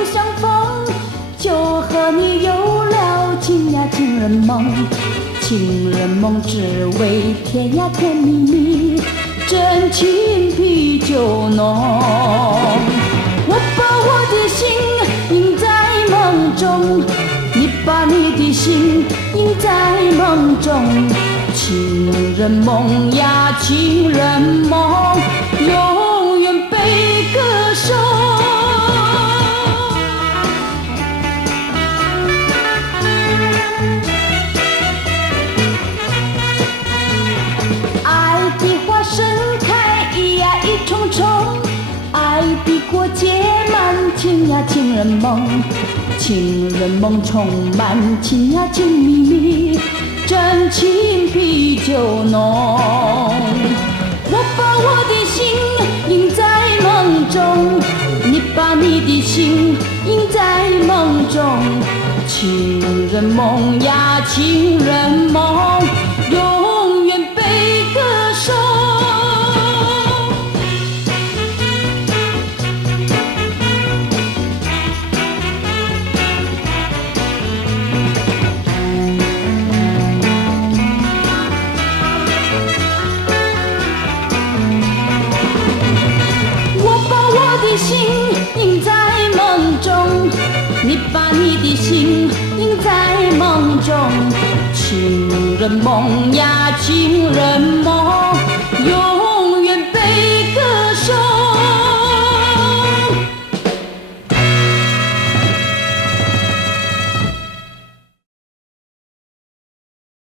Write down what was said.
初相逢，就和你有了情呀情人梦。情人梦只为天涯甜蜜蜜，真情比酒浓。我把我的心印在梦中，你把你的心印在梦中。情人梦呀，情人梦，永远被歌颂。爱的花盛开，一呀一重重，爱的果结满，情呀情人梦。情人梦充满情呀情蜜蜜，真情比酒浓。我把我的心印在梦中，你把你的心印在梦中。情人梦呀，情人梦，永远被歌颂。心印在梦中，你把你的心印在梦中。情人梦呀，情人梦。